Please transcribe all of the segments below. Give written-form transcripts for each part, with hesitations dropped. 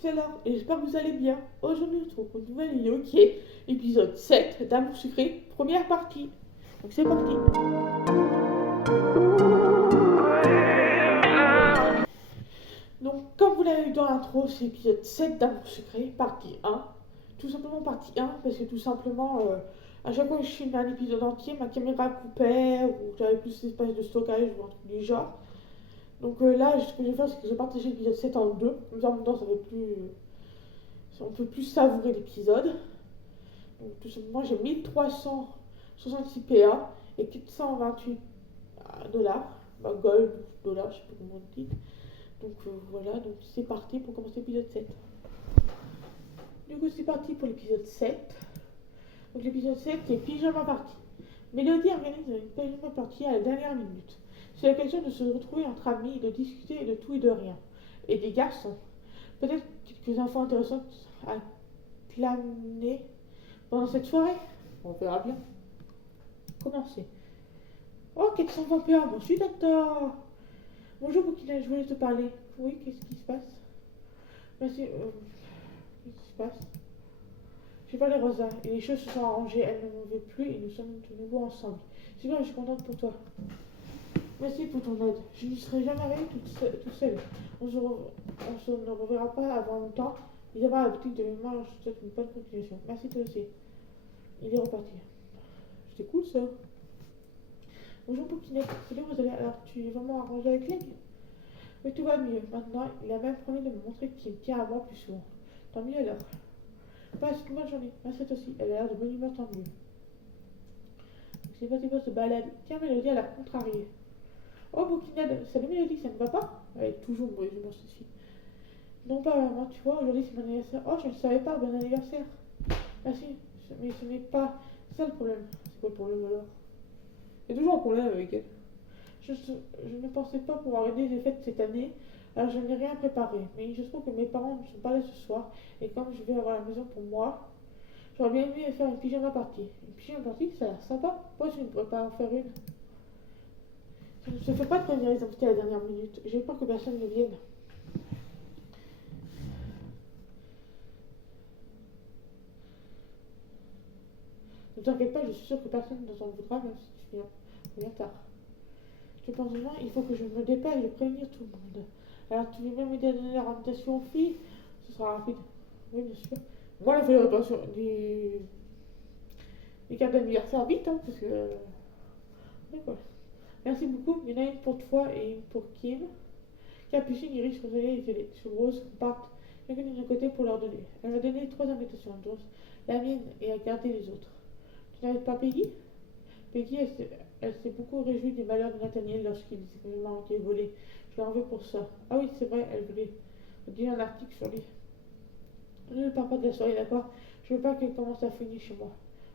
c'est l'heure et j'espère que vous allez bien. Aujourd'hui, on se retrouve pour une nouvelle vidéo qui est épisode 7 d'Amour Sucré, première partie. Donc c'est parti. Donc, comme vous l'avez vu dans l'intro, c'est épisode 7 d'Amour Sucré, partie 1. Tout simplement partie 1, parce que tout simplement, à chaque fois que je filmais un épisode entier, ma caméra coupait, ou j'avais plus d'espace de stockage, ou un truc du genre. Donc là, ce que je vais faire, c'est que je vais partager l'épisode 7 en deux. Comme ça, en même temps, ça fait plus. On peut plus savourer l'épisode. Donc tout simplement, j'ai 1366 PA et 428 dollars. Bah, gold, dollars, je sais pas comment on dit. Donc voilà, donc c'est parti pour commencer l'épisode 7. Du coup, c'est parti pour l'épisode 7. Donc l'épisode 7, c'est Pyjama Party. Mélodie organise une pyjama party à la dernière minute. C'est l'occasion de se retrouver entre amis, de discuter de tout et de rien. Et des garçons. Peut-être quelques infos intéressantes à clamer pendant cette soirée. On verra bien. Commencer. Oh, 420 PA, bon, je suis d'accord. Bonjour, Bouquina, je voulais te parler. Oui, qu'est-ce qui se passe? Merci. Qu'est-ce qui se passe? J'ai parlé Rosa et les choses se sont arrangées. Elle ne m'en veut plus et nous sommes de nouveau ensemble. C'est bien, je suis contente pour toi. Merci pour ton aide. Je n'y serai jamais arrivée toute seule. On se ne reverra pas avant longtemps. Il y aura la boutique de mémoire. Je te souhaite une bonne continuation. Merci toi aussi. Il est reparti. C'était cool ça. Bonjour Pouquinette. Salut Rosalie. Alors tu es vraiment arrangée avec Leg? Oui, tout va mieux. Maintenant, il a même promis de me montrer qu'il me tient à moi plus souvent. Tant mieux alors. Passe une bonne journée. Merci toi aussi. Elle a l'air de bonne humeur, tant mieux. C'est pas tes se balade. Tiens, Mélodie, elle a contrarié. Oh, Bouquinade, salut Mélodie, ça ne va pas? Elle est toujours mauvaise humeur, ceci. Non, pas vraiment, tu vois, aujourd'hui c'est mon anniversaire. Oh, je ne savais pas, bon anniversaire. Merci, mais ce n'est pas ça le problème. C'est quoi le problème alors? Il y a toujours un problème avec elle. Je ne pensais pas pouvoir aider les fêtes cette année, alors je n'ai rien préparé. Mais je trouve que mes parents ne sont pas là ce soir, et comme je vais avoir la maison pour moi, j'aurais bien aimé faire une pyjama party. Une pyjama party, ça a l'air sympa. Pourquoi tu ne pourrais pas en faire une? Je ne fais pas de prévenir les invités à la dernière minute. J'ai peur que personne ne vienne. Ne t'inquiète pas, je suis sûre que personne ne s'en voudra, même si tu viens tard. Je pense vraiment il faut que je me dépêche de prévenir tout le monde. Alors tu veux bien m'aider à donner la invitation aux filles? Ce sera rapide. Oui, bien sûr. Moi, il faut les réparation des cartes d'anniversaire vite, hein, parce que. Voilà. Merci beaucoup. Il y en a une pour toi et une pour Kim. Capucine, Iris, Rosalie et Violette. Sur Rose partent chacune de côté pour leur donner. Elle m'a donné 3 invitations, dont la mienne et a gardé les autres. Tu n'arrives pas Peggy? Peggy, elle s'est beaucoup réjouie des malheurs de Nathaniel lorsqu'il m'a été volé. Je l'en veux pour ça. Ah oui, c'est vrai, elle voulait dire un article sur lui. Ne parle pas de la soirée, d'accord? Je veux pas qu'elle commence à fouiner chez moi.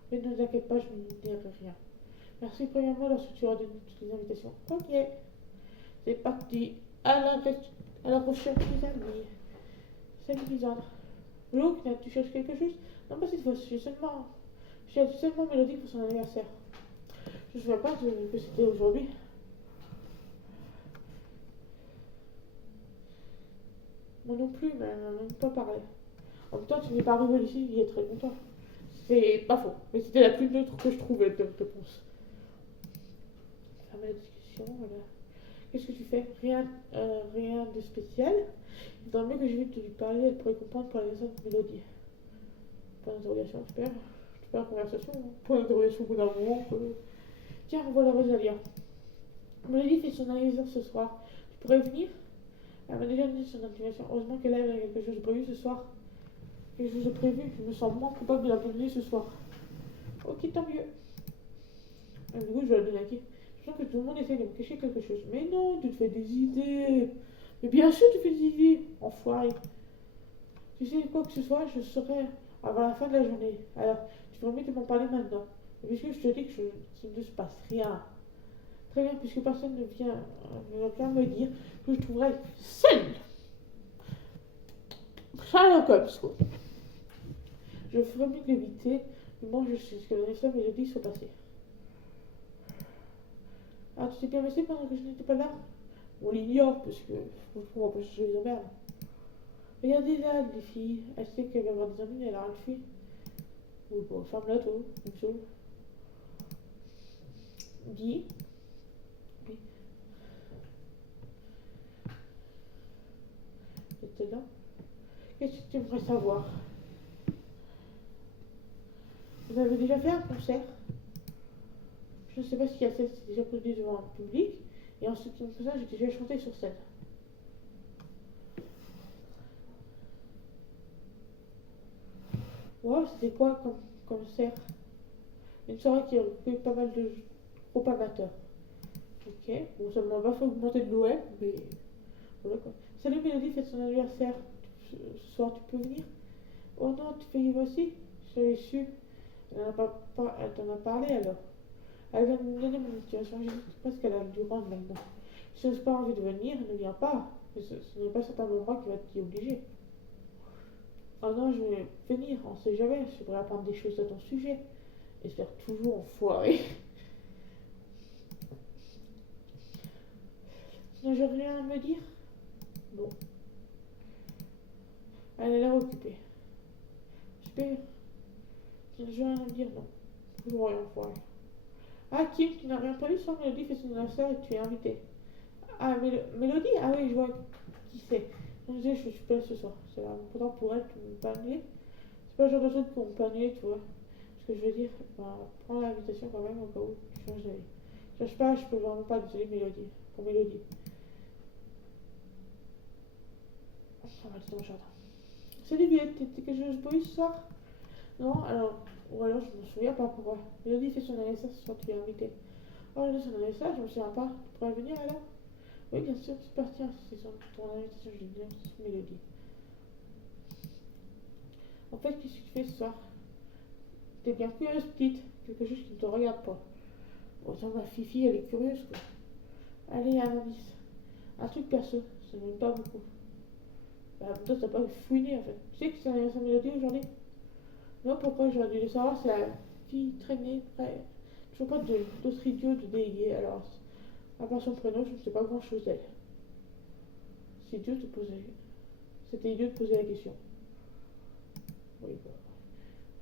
Mais ne t'inquiète pas, je ne dirai rien. Merci premièrement lorsque tu auras donné toutes les invitations. Ok, c'est parti. À la prochaine, les amis. Salut, Lisandre. Look, tu cherches quelque chose? Non, pas cette fois, j'ai seulement Mélodie pour son anniversaire. Je ne savais pas que c'était aujourd'hui. Moi non plus, mais elle m'a même pas parlé. En même temps, tu n'es pas arrivé ici il y a très longtemps. C'est pas faux, mais c'était la plus neutre que je trouvais de réponse. Ferme la discussion, voilà. Qu'est-ce que tu fais? Rien de spécial. Il faudrait mieux que j'évite de lui parler, elle pourrait comprendre pour la raison de Mélodie. Point d'interrogation, j'espère. Je fais la conversation. Hein. Point d'interrogation au bout d'un moment. Tiens, voilà Rosalia. Mélodie fait son anniversaire ce soir. Tu pourrais venir? Elle m'a déjà donné son invitation. Heureusement qu'elle a quelque chose de prévu ce soir. Quelque chose de prévu. Je me sens moins coupable de la donner ce soir. Ok, tant mieux. Du coup, je vais la donner à qui? Je sens que tout le monde essaie de me cacher quelque chose. Mais non, tu te fais des idées. Mais bien sûr, tu fais des idées. Enfoiré. Tu sais quoi que ce soit, je saurai avant la fin de la journée. Alors, tu peux mieux de m'en parler maintenant. Et puisque je te dis qu'il ne se passe rien. Très bien, puisque personne ne vient me dire que je trouverai seule. Sherlock Holmes. Je ferai mieux de l'éviter. Du moins, je sais ce que les femmes et les dit sont passées. Ah, tu t'es bien baissé pendant que je n'étais pas là? On l'ignore, parce que je comprends pas, je les emmerde. Regardez là, les filles. Elle sait qu'elle va avoir des amis, elle a une fille. Ou bon, ferme-la, toi, une chose. Dis. Oui, c'était là. Qu'est-ce que tu aimerais savoir? Vous avez déjà fait un concert? Je ne sais pas si c'est déjà produit devant un public. Et en ce qui me concerne, j'ai déjà chanté sur scène. Wow, c'était quoi comme concert? Une soirée qui a recueilli pas mal de groupes amateurs. Ok, bon, ça m'a pas fait augmenter de l'OM, mais voilà quoi. Salut Mélodie, fête son anniversaire. Ce soir, tu peux venir? Oh non, tu peux y aller aussi? J'avais su. Elle t'en a parlé alors. Elle vient de me donner mon situation, je sais pas ce qu'elle a dû rendre maintenant. Si elle n'a pas envie de venir, elle ne vient pas. Mais ce n'est pas certainement moi qui va t'y obliger. Oh non, je vais venir, on sait jamais, je pourrais apprendre des choses à ton sujet. Espère toujours enfoiré. Sinon, j'ai rien à me dire? Bon, elle a l'air occupée. Super. Sinon, j'ai rien à me dire, non. Toujours rien enfoiré. Ah, Kim, tu n'as rien prévu sans Mélodie fait son anniversaire et tu es invité. Ah, Mélodie? Ah oui, je vois qui c'est. Je disais, je suis pas là ce soir. C'est important pour elle, tu ne peux pas annuler. C'est pas le genre de truc qu'on peut annuler, tu vois. Ce que je veux dire, bah, prends l'invitation quand même au cas où tu changes d'avis. Je cherche pas, je peux vraiment pas, désolé Mélodie. Pour Mélodie. On va dans le jardin. Salut Violette, t'es quelque chose de beau ce soir? Non, alors, ou alors je me souviens pas pourquoi. Mélodie fait son anniversaire ce soir, tu es invité. Oh, là, son anniversaire, je me souviens pas. Tu pourrais venir alors? Oui, bien sûr, c'est parti, hein, c'est ton invitation, je dis bien, c'est Mélodie. En fait, qu'est-ce que tu fais ce soir? T'es bien curieuse, petite. Quelque chose qui ne te regarde pas. Autant ma Fifi, elle est curieuse, quoi. Allez, un indice. Un truc perso, ça ne m'aime pas beaucoup. Bah, toi, t'as pas fouiné en fait. Tu sais que c'est l'anniversaire Mélodie aujourd'hui? Non, pourquoi j'aurais dû le savoir? C'est la fille traînée près. Toujours pas d'autres idiots de délégués. Alors, à part son prénom, je ne sais pas grand chose d'elle. C'est idiot de poser. C'était idiot de poser la question. Oui, bah.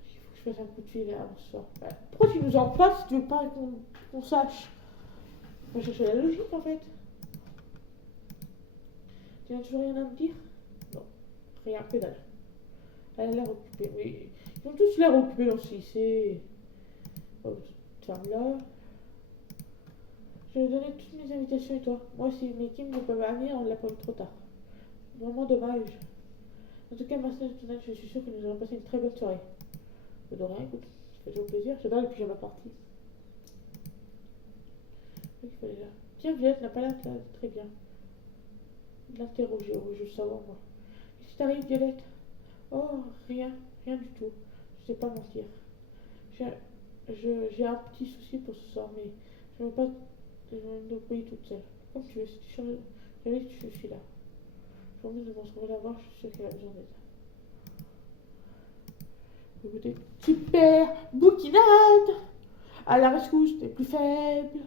Il faut que je fasse un coup de fil là ce soir. Bah, pourquoi tu nous en passes si tu veux pas qu'on sache? On va chercher la logique en fait. Tu n'as toujours rien à me dire? Non, rien que dalle. Elle a l'air occupée, oui. Ils ont tous l'air occupés dans ce lycée. Oh, ferme-la. Je vais donner toutes mes invitations et toi. Moi, si mes Kim ne peuvent pas venir, on l'a pas eu trop tard. Vraiment dommage. En tout cas, merci de ton aide, je suis sûre que nous allons passer une très bonne soirée. De rien, écoute, ça fait toujours plaisir. J'adore les pyjamas parties. Oui, il fallait là. Tiens, Violette n'a pas l'air très bien. L'interroger, je veux savoir moi. Qu'est-ce qui t'arrive, Violette? Oh, rien, rien du tout. Je sais pas mentir. J'ai un petit souci pour ce soir, mais je ne veux pas te débrouiller toute seule. Comme tu veux, si tu changes, jamais je suis là. Je vous remercie de me retrouver la voir, je suis sûre qu'elle a besoin d'aide. Écoutez, super bouquinade à la rescousse des plus faibles.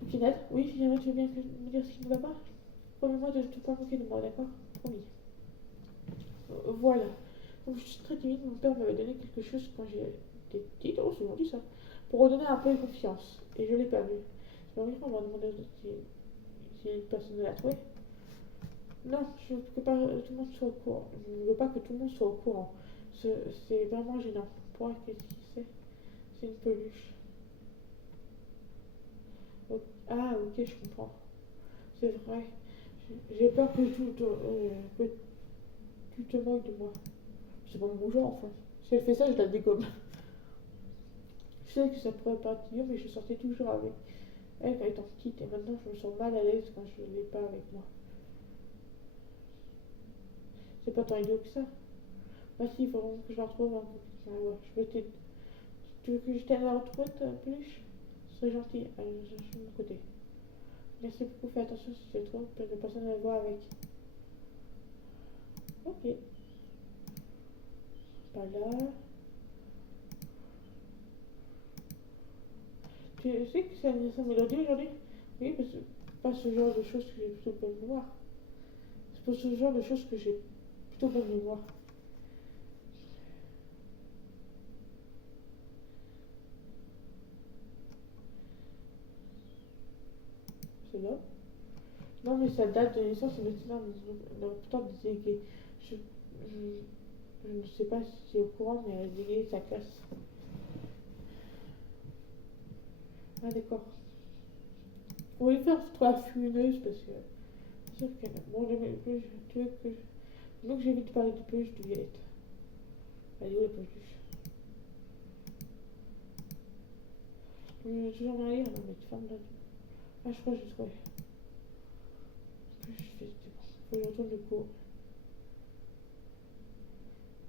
Bouquinade, oui, finalement, tu veux bien me dire ce qui ne va pas? Promets-moi de ne pas moquer de moi, d'accord? Promis. Voilà. Comme je suis très timide, mon père m'avait donné quelque chose quand j'étais petite, oh, souvent dit ça, pour redonner un peu de confiance. Et je l'ai perdu. C'est pas on va demander si une personne l'a trouvé. Non, je veux que pas, tout le monde soit au courant. Je ne veux pas que tout le monde soit au courant. C'est vraiment gênant. Pourquoi? Qu'est-ce que c'est? C'est une peluche. Ah, ok, je comprends. C'est vrai. J'ai peur que tu te moques de moi. C'est pas mon genre, enfin. Si elle fait ça, je la dégomme. Je sais que ça pourrait paraître idiot, mais je sortais toujours avec elle quand étant petite. Et maintenant, je me sens mal à l'aise quand je ne l'ai pas avec moi. C'est pas tant idiot que ça. Bah si, il faut vraiment que je la retrouve un peu. Je vais t'aider. Tu veux que je t'aide à la retrouver, ta peluche? Ce serait gentil. Je suis de mon côté. Merci beaucoup, fais attention si tu le trouves, que personne ne le voit avec. Ok. Pas là. Tu sais que c'est l'anniversaire Mélodie aujourd'hui? Oui, parce que pas ce genre de choses que j'ai plutôt pas voir. C'est pour ce genre de choses que j'ai plutôt bonne mémoire. C'est là. Non, mais sa date de naissance, c'est dans le temps des aiguilles. Je ne sais pas si tu es au courant, mais les aiguilles, ça casse. Ah, d'accord. On va lui faire 3 fumeuse parce que c'est sûr qu'elle. Bon, tu veux que. Donc, j'ai envie de parler de peluche de Violette. Elle est où la peluche? Toujours rien à lire, non, mais tu fermes là. Ah, je crois que j'ai trouvé. Je fais, c'est bon. Faut que je retourne le cours.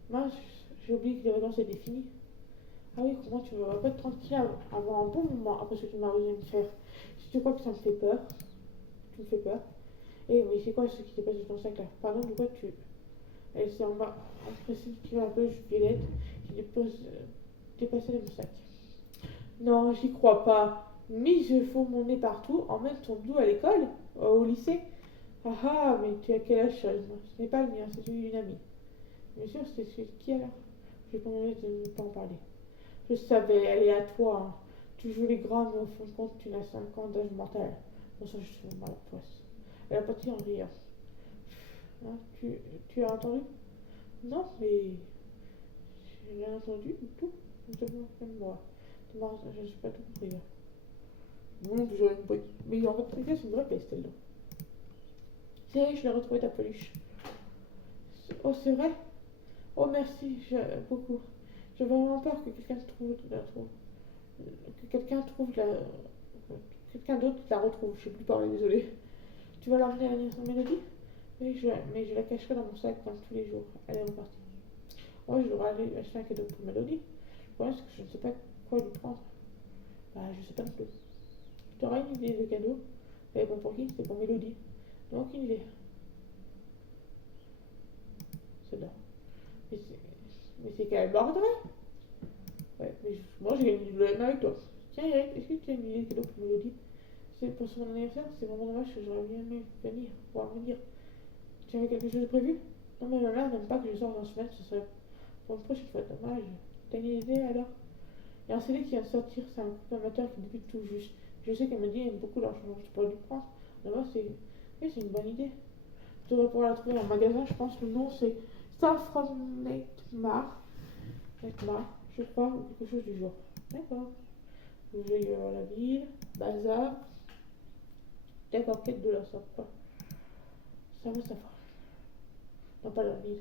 Mince, j'ai oublié que les vacances étaient finies. Ah oui, comment tu vas pas être tranquille avant un bon moment après ce que tu m'as osé me faire. Si tu crois que ça me fait peur, tu me fais peur. Et mais c'est quoi ce qui t'est passé dans ton sac là? Pardon, de quoi tu. Elle s'est en bas, impressionnée qui va un peu Violette, qui dépose dépassé dans mon sac. Non, j'y crois pas. Mais je fous mon nez partout, emmène ton dos à l'école, au lycée. Ah ah, mais tu as quel âge seulement? Ce n'est pas le mien, c'est celui d'une amie. Bien sûr, c'est celui de qui alors? J'ai pas envie de ne pas en parler. Je savais, elle est à toi. Hein. Tu joues les grands, mais au fond de compte, tu n'as 5 ans d'âge mental. Bon, ça, je suis vraiment à la poisse. Elle a parti en riant. Hein, tu as entendu? Non, mais j'ai rien entendu du tout. Même moi. Je ne suis pas tout compris. Hein. Non, j'aurais compris. Mais en fait, c'est une vraie peste, celle-là. C'est, je l'ai retrouvée ta peluche. Oh, c'est vrai? Oh, merci, beaucoup. J'avais vraiment peur que quelqu'un trouve. Que quelqu'un trouve la. Quelqu'un d'autre la retrouve. Je sais plus parler, désolé. Tu vas l'emmener à la naissance Mélodie? Oui, mais je la cacherai dans mon sac comme tous les jours. Elle est repartie. Moi, je devrais aller acheter un cadeau pour Mélodie. Le problème, c'est que je ne sais pas quoi lui prendre. Bah, je sais pas non plus. Tu auras une idée de cadeau? Mais bon, pour qui? C'est pour Mélodie. Donc, aucune idée. C'est là. Mais c'est qu'elle borderait. Ouais, mais moi, j'ai gagné de la avec toi. Tiens, Eric, est-ce que tu as une idée de cadeau pour Mélodie? C'est pour son anniversaire, c'est vraiment dommage que j'aurais bien aimé venir, pouvoir me dire. Tu avais quelque chose de prévu? Non, mais ma mère n'aime pas que je sorte en semaine, ce serait pour une prochaine fois, dommage. T'as une idée alors? Il y a un CD qui vient de sortir, c'est un groupe amateur qui débute tout juste. Je sais qu'elle m'a dit qu'il aime beaucoup l'argent, donc je pourrais lui prendre. D'abord, oui, c'est une bonne idée. Tu devrais pouvoir la trouver en magasin, je pense. Le nom c'est Star from Nightmare, je crois, ou quelque chose du genre. D'accord. Vous voyez la ville, bazar. D'accord, quête de la sympa. Ça va, ça va. Non, pas la ville.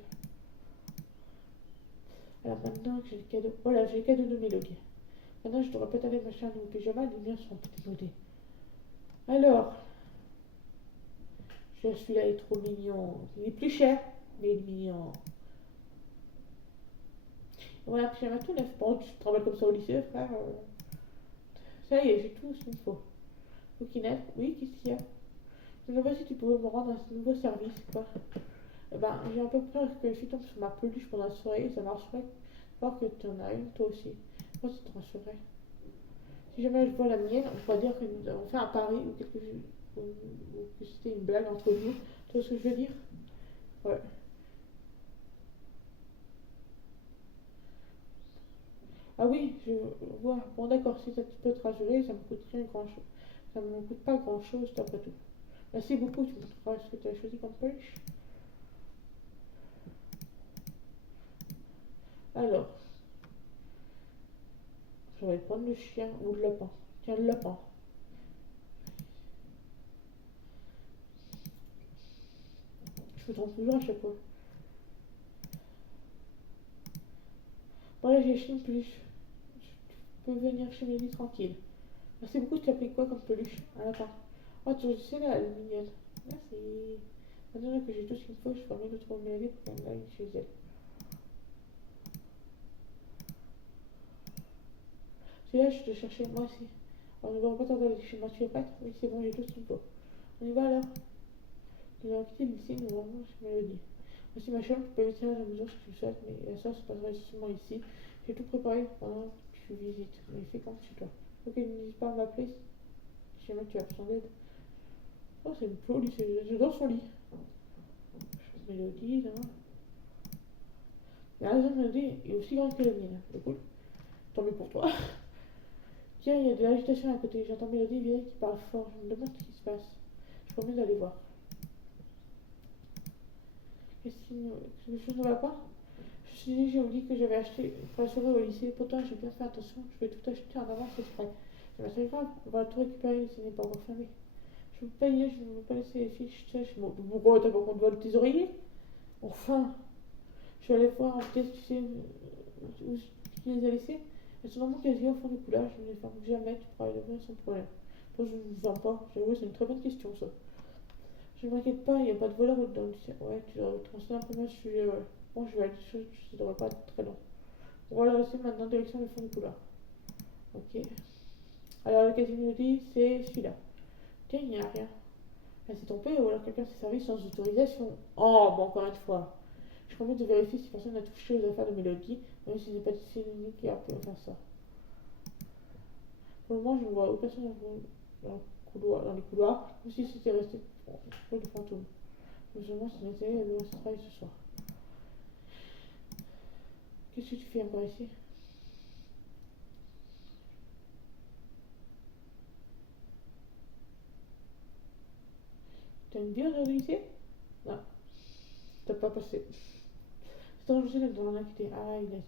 Alors maintenant que j'ai le cadeau. Voilà, j'ai le cadeau de Mélodie. Maintenant, je devrais pas t'aller m'acheter un nouveau pyjama, les miens sont peut-être modés. Alors, celui-là est trop mignon. Il est plus cher, mais il est mignon. Voilà, un pyjama tout neuf. Bon, tu travailles comme ça au lycée, frère. Ça y est, j'ai tout ce qu'il me faut. Coquinette, oui, qu'est-ce qu'il y a? Je ne sais pas si tu pouvais me rendre un nouveau service, quoi. Eh ben, j'ai un peu peur que si tu tombes sur ma peluche pendant la soirée, ça marcherait. Voir que tu en as une, toi aussi. Moi, ça te rassurerait. Si jamais je vois la mienne, on pourrait dire que nous avons fait un pari ou quelque chose, ou que c'était une blague entre nous. Tu vois ce que je veux dire? Ouais. Ah oui, je vois. Bon, d'accord, si ça peut te rassurer, ça me coûte rien grand chose. Ça me coûte pas grand chose, après tout. Merci beaucoup, tu me trouveras ce que tu as choisi comme peluche. Alors, je vais prendre le chien ou le lapin. Tiens, le lapin. Je me trompe toujours à chaque fois. Voilà, j'ai acheté une peluche. Tu peux venir chez Mélanie tranquille. Merci beaucoup, tu as pris quoi comme peluche? Un lapin. Oh, tu sais là, elle est mignonne. Merci. Maintenant que j'ai tout ce qu'il faut, je permets de trouver Mélanie pour qu'elle aille chez elle. Celui-là, je te cherchais moi aussi. Alors, ne va pas tarder chez moi, tu es prête? Oui, c'est bon, j'ai tout ce qu'il faut. On y va alors? Nous allons quitter le lycée, nous allons chez Mélodie. Voici ma chambre, tu peux éviter à la mesure si tu le souhaites, mais la soirée se passera seulement ici. J'ai tout préparé pendant que tu visites, mais fais comme chez toi. Ok, n'hésite pas à m'appeler si jamais tu as besoin d'aide. Oh, c'est une jolie, j'adore son lit. mélodie, là. La deuxième mélodie est aussi grande que la mienne. C'est cool. Tant mieux pour toi. Tiens, il y a de l'agitation à côté. J'entends Mélodie vieille qui parle fort. Je me demande ce qui se passe. Je promets d'aller voir. Quelque chose ne va pas? Je me suis dit, j'ai oublié que j'avais acheté pour la soirée au lycée. Pourtant, j'ai bien fait attention. Je vais tout acheter en avance exprès. C'est pas très grave. On va tout récupérer. Ce n'est pas encore fermé. Je veux pas y aller. Je ne veux pas laisser les fiches sèches. Bon, pourquoi t'as pas compte de tes oreillers? Enfin, je vais aller voir. Peut-être tu sais où tu les as laissés. Elles sont vraiment quasi au fond du couloir. Je ne les ferme jamais. Tu pourras les ouvrir sans problème. Toi, je ne vous ferme pas. J'avoue, c'est une très bonne question, ça. Je ne m'inquiète pas, il n'y a pas de voleur dans le ciel. Ouais, tu dois te renseigner un peu moins sur le sujet, ouais. Bon, je vais aller dessus, ça devrait pas être très long. On va le rester maintenant, direction le fond du couloir. Ok. Alors, la quasi-mélodie, c'est celui-là. Tiens, il n'y a rien. Ah, c'est trompé ou alors quelqu'un s'est servi sans autorisation. Oh, bon, encore une fois. Je promets de vérifier si personne n'a touché aux affaires de mélodie, même si ce n'est pas Céline qui a pu faire ça. Pour le moment, je ne vois aucun personne dans les couloirs, comme si c'était resté pour le fantôme. Seulement, si Nathalie elle doit se travailler ce soir. Qu'est-ce que tu fais encore ici? T'aimes bien aujourd'hui ici? Non, t'as pas passé. C'est enregistré dans l'inquiété. Ah, il a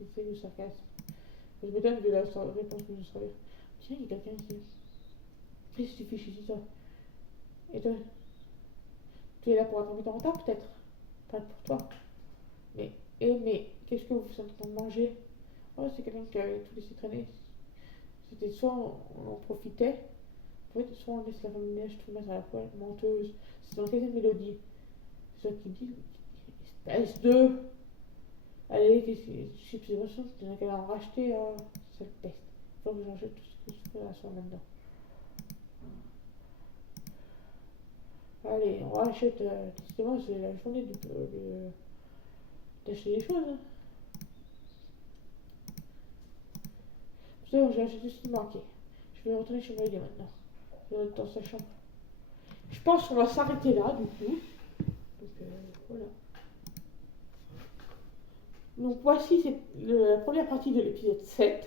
essayé de sarcasme. Je m'étonne de la réponse que je savais. Tiens, il y a quelqu'un ici. Qu'est-ce que tu fais ici, toi? Et toi? Tu es là pour attendre ton retard, peut-être? Pas pour toi. Mais, mais, qu'est-ce que vous êtes en train de manger? Oh, c'est quelqu'un qui avait tout laissé traîner. C'était soit on en profitait, en fait, soit on laisse la femme de neige tout mettre à la poêle, menteuse. C'est dans la quatrième mélodie. C'est ça qui dit, espèce de. Allez, qu'est-ce que chips et boissons, tu n'as qu'à en racheter, cette peste. Faut que j'en jette tout ce que je peux à soi maintenant. Allez, on rachète, décidément, c'est la journée d'acheter des choses. Hein. Vous savez, j'ai acheté tout ce qui manquait. Je vais retourner chez Maëlia maintenant. Je vais être dans sa chambre. Je pense qu'on va s'arrêter là, du coup. Donc, voilà. Donc, voici la première partie de l'épisode 7.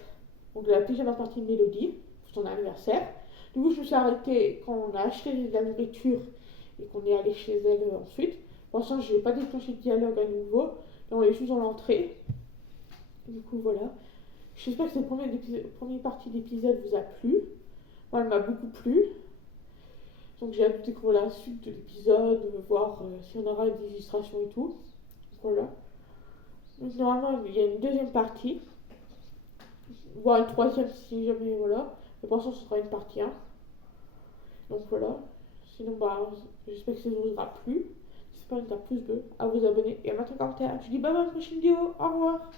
Donc, la pyjama partie de Mélodie, pour son anniversaire. Du coup, je me suis arrêtée quand on a acheté de la nourriture et qu'on est allé chez elle ensuite. Pour l'instant, je n'ai pas déclenché de dialogue à nouveau. Là, on est juste dans l'entrée. Du coup, voilà. J'espère que cette première partie d'épisode vous a plu. Moi, elle m'a beaucoup plu. Donc, j'ai hâte de découvrir la suite de l'épisode, voir si on aura des illustrations et tout. Voilà. Donc, normalement, il y a une deuxième partie, voire une troisième si jamais, voilà. Mais pour l'instant, ce sera une partie 1. Donc, voilà. Sinon, bah, j'espère que ça vous aura plu. N'hésitez pas à mettre un pouce bleu, à vous abonner et à mettre un commentaire. Je vous dis bye bye à la prochaine vidéo. Au revoir.